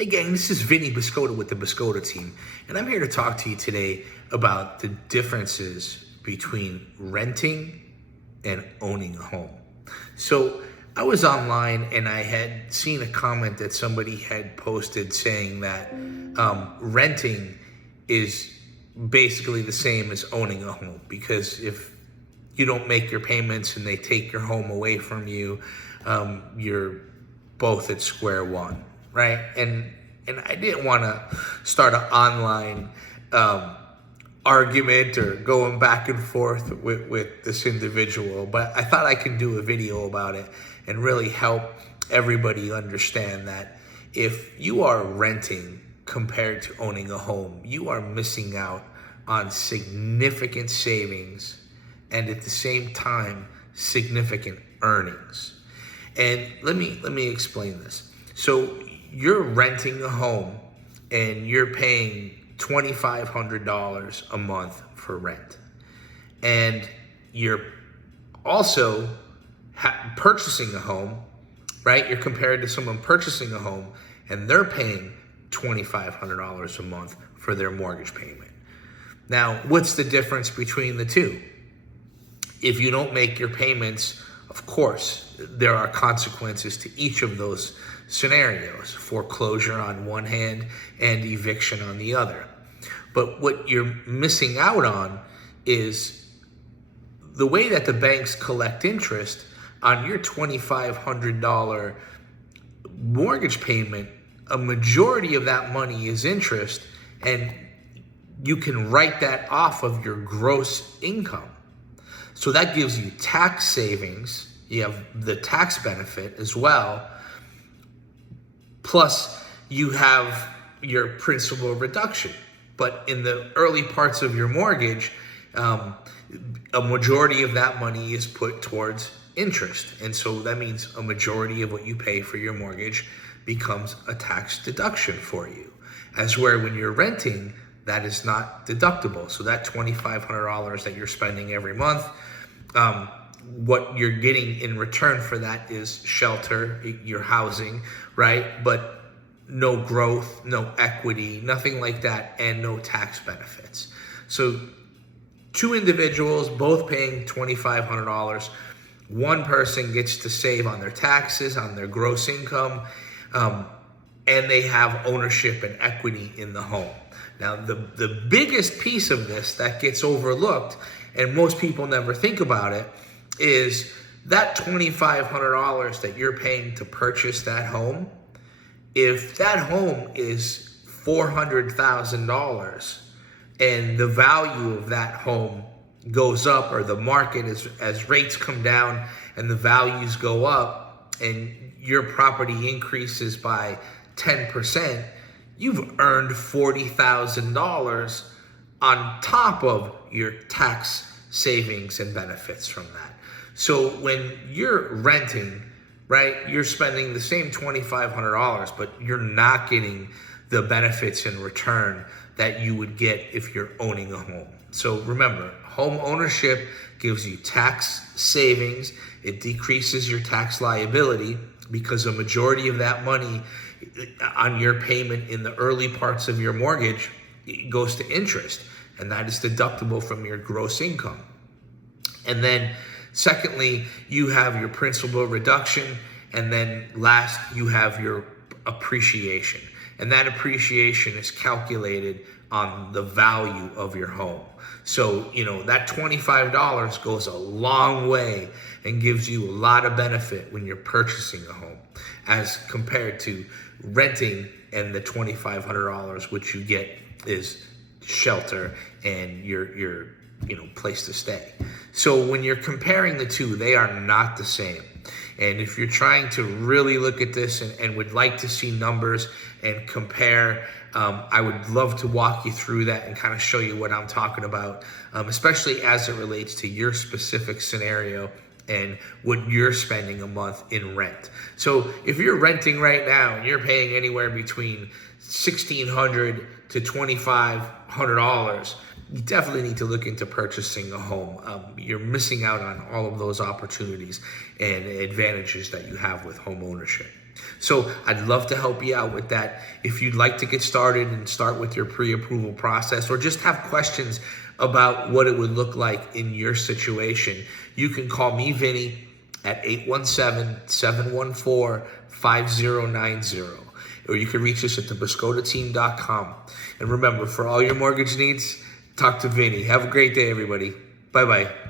Hey gang, this is Vinny Biscotto with the Biscotto team, and I'm here to talk to you today about the differences between renting and owning a home. So I was online and I had seen a comment that somebody had posted saying that renting is basically the same as owning a home, because if you don't make your payments and they take your home away from you, you're both at square one, right? And I didn't want to start an online argument or going back and forth with this individual, but I thought I could do a video about it and really help everybody understand that if you are renting compared to owning a home, you are missing out on significant savings and at the same time significant earnings. And let me explain this. So you're renting a home and you're paying $2,500 a month for rent, and you're also purchasing a home, right? You're compared to someone purchasing a home and they're paying $2,500 a month for their mortgage payment. Now, what's the difference between the two? If you don't make your payments, of course, there are consequences to each of those scenarios: foreclosure on one hand and eviction on the other. But what you're missing out on is the way that the banks collect interest on your $2,500 mortgage payment. A majority of that money is interest, and you can write that off of your gross income. So that gives you tax savings. You have the tax benefit as well. Plus, you have your principal reduction. But in the early parts of your mortgage, a majority of that money is put towards interest. And so that means a majority of what you pay for your mortgage becomes a tax deduction for you. As where when you're renting, that is not deductible. So that $2,500 that you're spending every month, what you're getting in return for that is shelter, your housing, right? But no growth, no equity, nothing like that, and no tax benefits. So two individuals both paying $2,500. One person gets to save on their taxes, on their gross income, and they have ownership and equity in the home. Now, the biggest piece of this that gets overlooked, and most people never think about it, is that $2,500 that you're paying to purchase that home. If that home is $400,000 and the value of that home goes up, or the market as rates come down and the values go up, and your property increases by 10%, you've earned $40,000 on top of your tax savings and benefits from that. So when you're renting, right, you're spending the same $2,500, but you're not getting the benefits in return that you would get if you're owning a home. So remember, home ownership gives you tax savings. It decreases your tax liability because a majority of that money on your payment in the early parts of your mortgage goes to interest, and that is deductible from your gross income. And then secondly, you have your principal reduction, and then last, you have your appreciation. And that appreciation is calculated on the value of your home. So, that $25 goes a long way and gives you a lot of benefit when you're purchasing a home, as compared to renting, and the $2,500 which you get is shelter and your place to stay. So when you're comparing the two, they are not the same. And if you're trying to really look at this and would like to see numbers and compare, I would love to walk you through that and kind of show you what I'm talking about, especially as it relates to your specific scenario and what you're spending a month in rent. So if you're renting right now and you're paying anywhere between $1,600 to $2,500, you definitely need to look into purchasing a home. You're missing out on all of those opportunities and advantages that you have with home ownership. So I'd love to help you out with that. If you'd like to get started and start with your pre-approval process, or just have questions about what it would look like in your situation, you can call me, Vinny, at 817-714-5090. Or you can reach us at thebiscottoteam.com. And remember, for all your mortgage needs, talk to Vinny. Have a great day, everybody. Bye-bye.